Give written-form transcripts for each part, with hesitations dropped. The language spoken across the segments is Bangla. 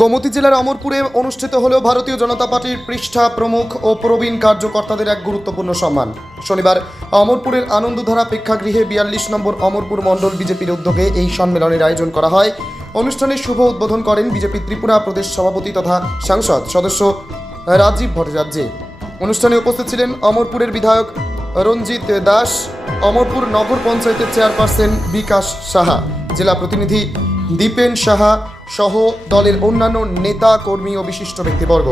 গোমতী জেলার অমরপুরে অনুষ্ঠিত হলো ভারতীয় জনতা পার্টির পৃষ্ঠা প্রমুখ ও প্রবীণ কার্যকর্তাদের এক গুরুত্বপূর্ণ সম্মান। শনিবার অমরপুরের আনন্দধারা প্রেক্ষাগৃহে ৪২ নম্বর অমরপুর মণ্ডল বিজেপির উদ্যোগে এই সম্মেলনের আয়োজন করা হয়। অনুষ্ঠানের শুভ উদ্বোধন করেন বিজেপি ত্রিপুরা প্রদেশ সভাপতি তথা সাংসদ সদস্য রাজীব ভট্টাচার্য। অনুষ্ঠানে উপস্থিত ছিলেন অমরপুরের বিধায়ক রঞ্জিত দাস, অমরপুর নগর পঞ্চায়েতের চেয়ারপারসন বিকাশ সাহা, জেলা প্রতিনিধি দীপেন সাহা সহ দলের অন্যান্য নেতা কর্মী ও বিশিষ্ট ব্যক্তিবর্গ।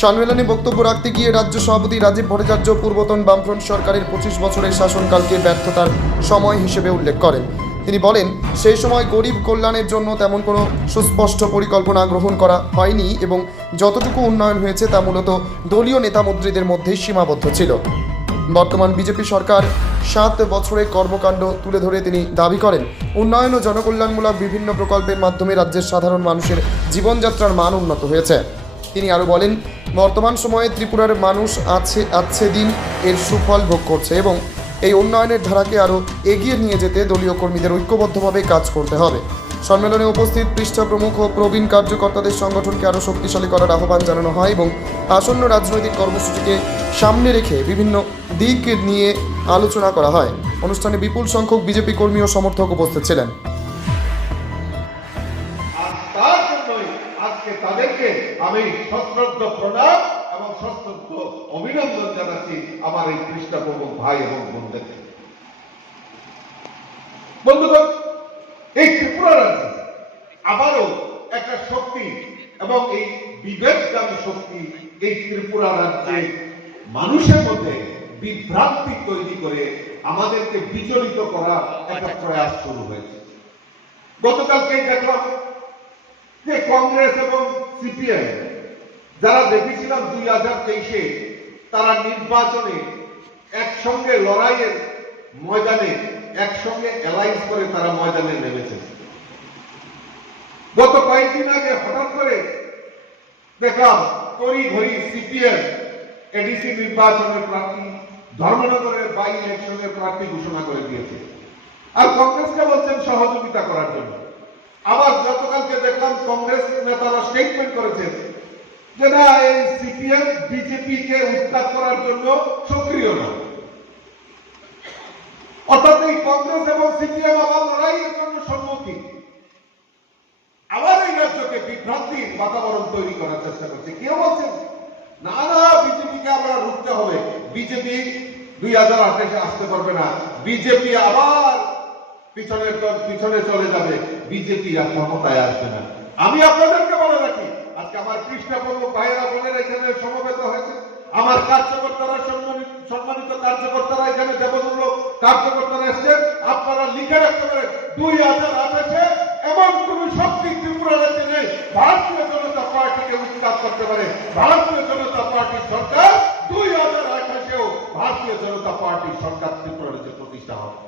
সম্মেলনে বক্তব্য রাখতে গিয়ে রাজ্য সভাপতি রাজীব ভট্টাচার্য পূর্বতন বামফ্রন্ট সরকারের 25 বছরের শাসনকালকে ব্যর্থতার সময় হিসেবে উল্লেখ করেন। তিনি বলেন, সেই সময় গরিব কল্যাণের জন্য তেমন কোনো সুস্পষ্ট পরিকল্পনা গ্রহণ করা হয়নি এবং যতটুকু উন্নয়ন হয়েছে তা মূলত দলীয় নেতামন্ত্রীদের মধ্যেই সীমাবদ্ধ ছিল। বর্তমান বিজেপি সরকার 7 বছরের কর্মকাণ্ড তুলে ধরে তিনি দাবি করেন, উন্নয়ন ও জনকল্যাণমূলক বিভিন্ন প্রকল্পের মাধ্যমে রাজ্যের সাধারণ মানুষের জীবনযাত্রার মান উন্নত হয়েছে। তিনি আরও বলেন, বর্তমান সময়ে ত্রিপুরার মানুষ আছে দিন এর সুফল ভোগ করছে এবং এই উন্নয়নের ধারাকে আরও এগিয়ে নিয়ে যেতে দলীয় কর্মীদের ঐক্যবদ্ধভাবে কাজ করতে হবে। সম্মেলনে উপস্থিত পৃষ্ঠা প্রমুখ ও প্রবীণ কার্যকর্তাদের সংগঠনকে আরও শক্তিশালী করার আহ্বান জানানো হয় এবং আসন্ন রাজনৈতিক কর্মসূচিকে সামনে রেখে বিভিন্ন দিক নিয়ে আলোচনা করা হয়। অনুষ্ঠানে বিপুল সংখ্যক বিজেপি কর্মী ও সমর্থক উপস্থিত ছিলেন। তার জন্যই আজকে তাদেরকে আমি সশ্রদ্ধ প্রণাম এবং সশ্রদ্ধ অভিনন্দন জানাচ্ছি আমার এই পৃষ্ঠা প্রমুখ ভাই এবং বোনদেরকে। বন্ধুগণ, এই ত্রিপুরা রাজ্যে আবারও একটা শক্তি এবং এই বিবেকগামী শক্তি এই ত্রিপুরা রাজ্যে মানুষের মধ্যে বিভ্রান্তি তৈরি করে আমাদেরকে বিচলিত করার একটা প্রয়াস শুরু হয়েছে। গতকালকে দেখলাম যে কংগ্রেস এবং সিপিএম যারা দেখেছিলাম 2023-এ তারা নির্বাচনে একসঙ্গে লড়াইয়ের ময়দানে একসঙ্গে অ্যালায়েন্স করে তারা ময়দানে নেমেছে। গত কয়েকদিন আগে হঠাৎ করে দেখলাম তড়িঘড়ি সিপিএম এডিসি নির্বাচনের প্রার্থী, ধর্মনগরের বাই ইলেকশনের প্রার্থী ঘোষণা করে দিয়েছে আর কংগ্রেসকে বলছেন সহযোগিতা করার জন্য। আবার গতকালকে দেখলাম কংগ্রেস নেতারা স্টেটমেন্ট করেছেন যে না, এই সিপিএম বিজেপিকে উৎখাত করার জন্য সক্রিয় না। অর্থাৎ এই কংগ্রেস এবং সিপিএম আবার লড়াইয়ের জন্য সম্মুখী, আবার এই রাজ্যকে বিভ্রান্তির বাতাবরণ তৈরি করার চেষ্টা করছে। কেউ বলছেন না না, বিজেপিকে আমরা রুখতে হবে, বিজেপি 2028-এ আসতে পারবে না, বিজেপি আবার পিছনে চলে যাবে, বিজেপি আর ক্ষমতায় আসবে না। আমি আপনাদেরকে বলে রাখি, আজকে আমার পৃষ্ঠা প্রমুখ ভাইয়েরা বোনেরা এখানে সমবেত হয়েছে, আমার কার্যকর্তারা সম্মানিত কার্যকর্তারা এখানে দেবদূল্য কার্যকর্তারা এসছেন। আপনারা লিখে রাখতে পারেন 2028-এ এমন কোন শক্তি ত্রিপুরা রাজ্যে নেই ভারতীয় জনতা পার্টিকে উৎখাত করতে পারে। ভারতীয় জনতা পার্টির সরকার 2028-এও ভারতীয় জনতা পার্টির সরকার ত্রিপুরা রাজ্যে প্রতিষ্ঠা হবে।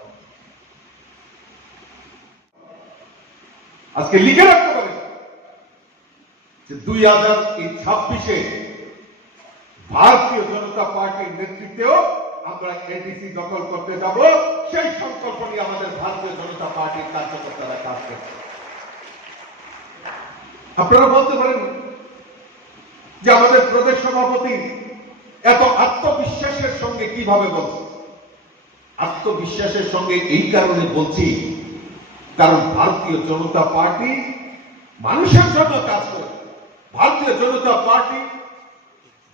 আজকে লিখে রাখতে পারেন যে 2026-এ ভারতীয় জনতা পার্টির নেতৃত্বেও আমরা এডিসি দখল করতে যাব। সেই সংকল্প নিয়ে আমাদের ভারতীয় জনতা পার্টির কার্যকর্তারা কাজ করছে। আপনারা বলতে পারেন যে আমাদের প্রদেশ সভাপতি এত আত্মবিশ্বাসের সঙ্গে কিভাবে বলছে। আত্মবিশ্বাসের সঙ্গে এই কারণে বলছি, কারণ ভারতীয় জনতা পার্টি মানুষের জন্য কাজ করে। ভারতীয় জনতা পার্টি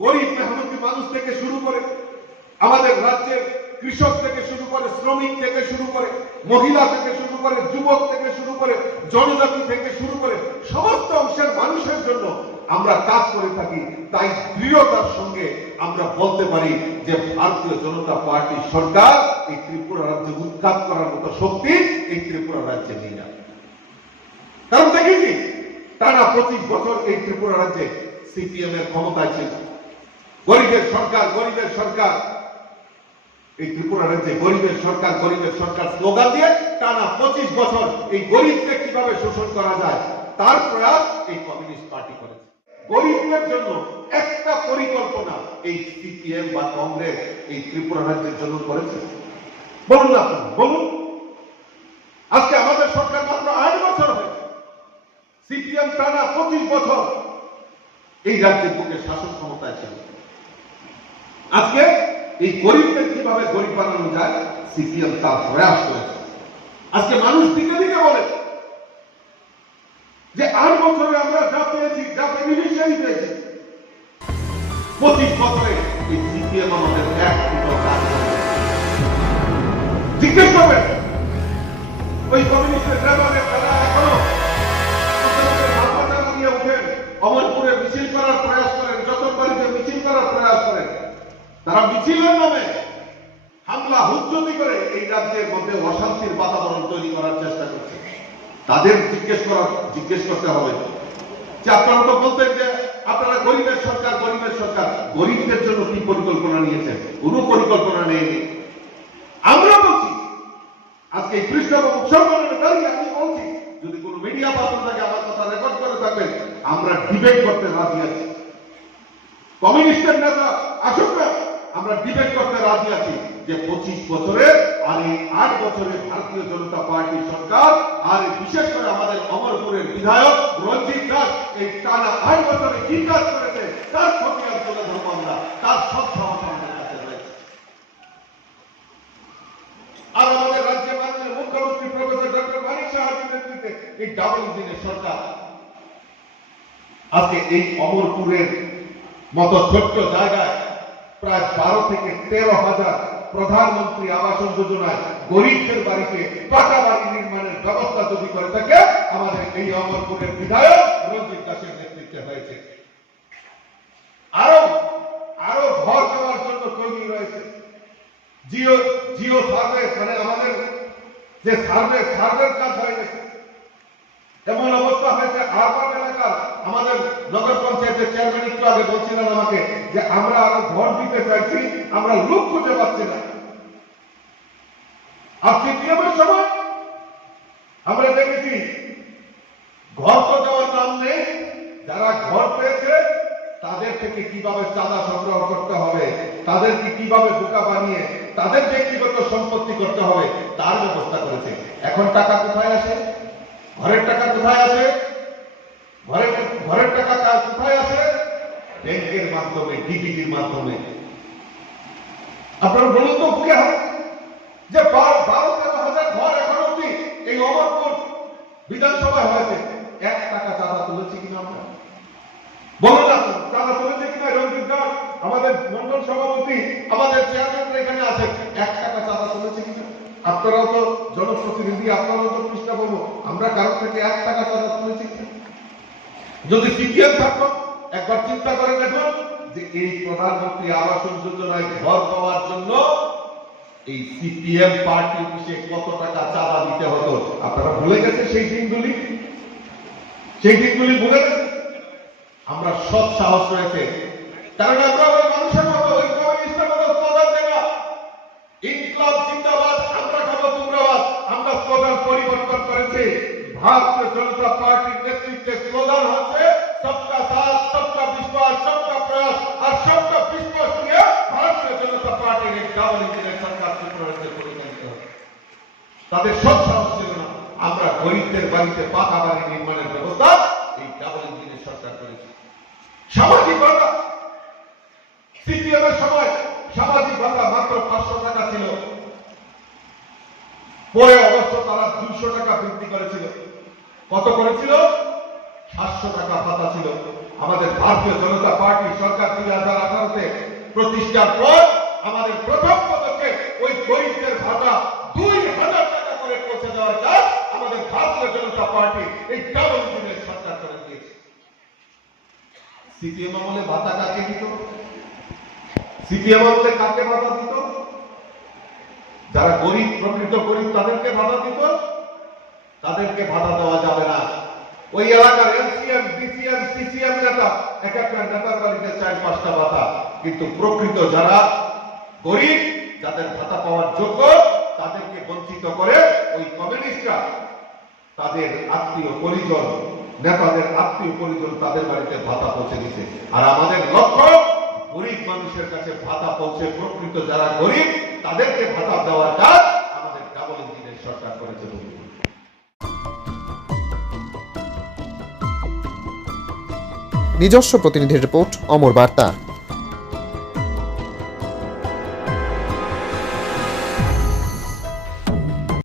গরিব মেহনতি মানুষ থেকে শুরু করে, আমাদের রাজ্যের কৃষক থেকে শুরু করে, শ্রমিক থেকে শুরু করে, মহিলা থেকে শুরু করে, যুবক থেকে শুরু করে, জনজাতি থেকে শুরু করে সমস্ত অংশের মানুষের জন্য আমরা কাজ করে থাকি। তাই দৃঢ়তার সঙ্গে আমরা বলতে পারি যে ভারতীয় জনতা পার্টির সরকার এই ত্রিপুরা রাজ্যে উৎখাত করার মতো শক্তি এই ত্রিপুরা রাজ্যে নেই না। কারণ দেখিনি টানা 25 বছর এই ত্রিপুরা রাজ্যে সিপিএম এর ক্ষমতায় ছিল। গরিবের সরকার, গরিবের সরকার, এই ত্রিপুরা রাজ্যে গরিবের সরকার স্লোগান দিয়ে টানা 25 বছর এই গরিবকে কিভাবে শোষণ করা যায় তার প্রয়াস এই কমিউনিস্ট পার্টি করেছে। গরিবদের জন্য একটা পরিকল্পনা এই সিপিএম বা কংগ্রেস এই ত্রিপুরা রাজ্যের জন্য করেছে? বলুন না, বলুন। আজকে আমাদের সরকার মাত্র 8 বছর হয়েছে, সিপিএম টানা 25 বছর এই রাজ্যের বুকে শাসন ক্ষমতায় ছিল। আজকে এই গরিবদের কিভাবে গরিব বানানো যায় সিপিএম তার প্রয়াস করেছে। আজকে মানুষ দিকে দিকে বলে যে 8 বছরে আমরা যা পেয়েছি, যা বেনিফিশিয়ারি পেয়েছি, 25 বছরে এই সিপিএম আমাদের এক ফুটো কাজ করেছে। জিজ্ঞেস করবেন ওই কমিউনিস্টের ড্রাইভারের তারা এখনো হাসপাতাল নিয়ে উঠেন, অমরপুরে মিছিল করার প্রয়াস করেন, যতনবাড়িতে মিছিল করার প্রয়াস করেন। তারা মিছিলের নামে হামলা হুজ্জতি করে এই রাজ্যের মধ্যে অশান্তির বাতাবরণ তৈরি করার চেষ্টা করছে। তাদের জিজ্ঞেস করতে হবে যে আপনারা তো বলতেন যে আপনারা গরিবের সরকার, গরিবের সরকার, গরিবদের জন্য কি পরিকল্পনা নিয়েছেন? কোনো পরিকল্পনা নেই। আমরা বলছি আজকে এই পৃষ্ঠপোষক সম্মেলনে দাঁড়িয়ে আমি বলছি, যদি কোনো মিডিয়া পার্সন থাকে আমার কথা রেকর্ড করে থাকবেন, আমরা ডিবেট করতে রাজি আছি। কমিউনিস্টের নেতা আসুক না, আমরা ডিবেট করতে রাজি আছি যে 25 বছরে আর এই 8 বছরে ভারতীয় জনতা পার্টির সরকার আর বিশেষ করে আমাদের অমরপুরের বিধায়ক রঞ্জিত দাস এই টানা 8 বছরে কি কাজ করেছে তার খতিয়ান তুলে ধরবো আমরা, তার সব সাহস আমাদের কাছে রয়েছে। আর আমাদের রাজ্যে মাননীয় মুখ্যমন্ত্রী প্রফেসর ডক্টর মানিক সাহার নেতৃত্বে এই ডাবল ইঞ্জিনের সরকার আজকে এই অমরপুরের মতো ছোট্ট জায়গায় প্রায় 12 থেকে 13,000 প্রধানমন্ত্রী আবাস যোজনায় গরিবদের বাড়িতে পাকা বাড়ি নির্মাণের ব্যবস্থা যদি করে থাকে আমাদের এই অমরপুরের বিধায়ক রঞ্জিত দাসের নেতৃত্বে হয়েছে। আরো ঘর দেওয়ার জন্য তৈরি রয়েছে। জিও সার্ভে, মানে আমাদের যে সার্ভের কাজ হয়ে গেছে। এমন অবস্থা হয়েছে আরবান এলাকার আমাদের নগর পঞ্চায়েতের চেয়ারম্যান একটু আগে বলছিলেন আমাকে যে আমরা আরো ঘর দিতে চাইছি, আমরা লোক খুঁজে পাচ্ছি না। আর সিপিএমের সময় আমরা দেখেছি ঘর তো দেওয়ার নাম নেই, যারা ঘর পেয়েছে তাদের থেকে কিভাবে চাঁদা সংগ্রহ করতে হবে, তাদেরকে কিভাবে বোকা বানিয়ে তাদের ব্যক্তিগত সম্পত্তি করতে হবে তার ব্যবস্থা করেছে। এখন টাকা কোথায় আসে? ঘরের টাকা কোথায় আসে? ঘরের টাকা কোথায় আসে? ব্যাংকের মাধ্যমে, ডিবিটির মাধ্যমে। আপনারা বলুন তো বুকে হয় যে 12-13,000 ঘর এখন অব্দি এই অমরপুর বিধানসভায় হয়েছে। 1 টাকা চাঁদা তুলেছি কিনা আমরা? বলুন না, চাঁদা তুলেছে কিনা? রঞ্জিত দাস, আমাদের মন্ডল সভাপতি, আমাদের চেয়ারম্যান এখানে আছে, 1 টাকা চাঁদা তুলেছে কিনা? আপনারাও তো জনপ্রতিনিধি, আপনারাও তো চেষ্টা করবো আমরা কারোর থেকে 1 টাকা চাঁদা তুলেছি কিনা? যদি সিপিএম থাকতো একবার চিন্তা করে দেখুন যে এই প্রধানমন্ত্রী আবাস যোজনায় ঘর পাওয়ার জন্য এই সিপিএম পার্টি অফিসে কত টাকা চাঁদা দিতে হতো। আপনারা ভুলে গেছে সেই দিনগুলি? ভুলে গেছে? আমরা সৎ সাহস রয়েছে, কারণ আমরা ওই মানুষের মতো, ওই কমিউনিস্টের মতো স্লোগান দেয় না, ইনকলাব জিন্দাবাদ, আমরা খাবো তুমরাবাদ। আমরা স্লোগান পরিবর্তন করেছি। ভারতীয় জনতা পার্টির নেতৃত্বে স্লোগান হচ্ছে সবকা সাথ, সবকা বিশ্বাস, সবকা প্রয়াস। আর সবকা বিশ্বাস নিয়ে ভারতীয় জনতা পার্টির এই ডাবল ইঞ্জিনের সরকার পরিচালিত হবে। তাদের সৎ সাহস ছিল না। আমরা গরিবদের বাড়িতে পাকা বাড়ি নির্মাণের ব্যবস্থা এই ডাবল ইঞ্জিনের সরকার করেছে। সামাজিক ভাতা, সিপিএম এর সময় সামাজিক ভাতা মাত্র 500 টাকা ছিল, পরে অবশ্য তারা 200 টাকা বৃদ্ধি করেছিল। কত করেছিল? 700 টাকা ভাতা ছিল। আমাদের ভারতীয় জনতা পার্টি সরকার 2018-তে প্রতিষ্ঠার পর আমাদের প্রথম পদক্ষেপ ওই গরিবদের ভাতা 2000 টাকা করে পৌঁছে দেওয়ার কাজ আমাদের ভারতীয় জনতা পার্টি এই ডাবল ইঞ্জিনের সরকার করে দিয়েছে। সিপিএম আমলে ভাতা কাকে দিত? সিপিএম আমলে কাকে ভাতা দিত? যারা গরিব, প্রকৃত গরিব তাদেরকে ভাতা দিত। তাদেরকে ভাতা দেওয়া যাবে না। ওই এলাকার এমসিএম, ডিসিএম, সিসিএম নেতা এক একটা নেতার বাড়িতে 4-5টা ভাতা, কিন্তু প্রকৃত যারা গরিব, যাদের ভাতা পাওয়ার যোগ্য, তাদেরকে বঞ্চিত করে ওই কমিউনিস্টরা তাদের আত্মীয় পরিজন, নেতাদের আত্মীয় পরিজন তাদের বাড়িতে ভাতা পৌঁছে দিচ্ছে। আর আমাদের লক্ষ্য গরিব মানুষের কাছে ভাতা পৌঁছে, প্রকৃত যারা গরিব তাদেরকে ভাতা দেওয়ার কাজ আমাদের ডাবল ইঞ্জিনের সরকার করেছে। নিজস্ব প্রতিনিধির রিপোর্ট, অমর বার্তা।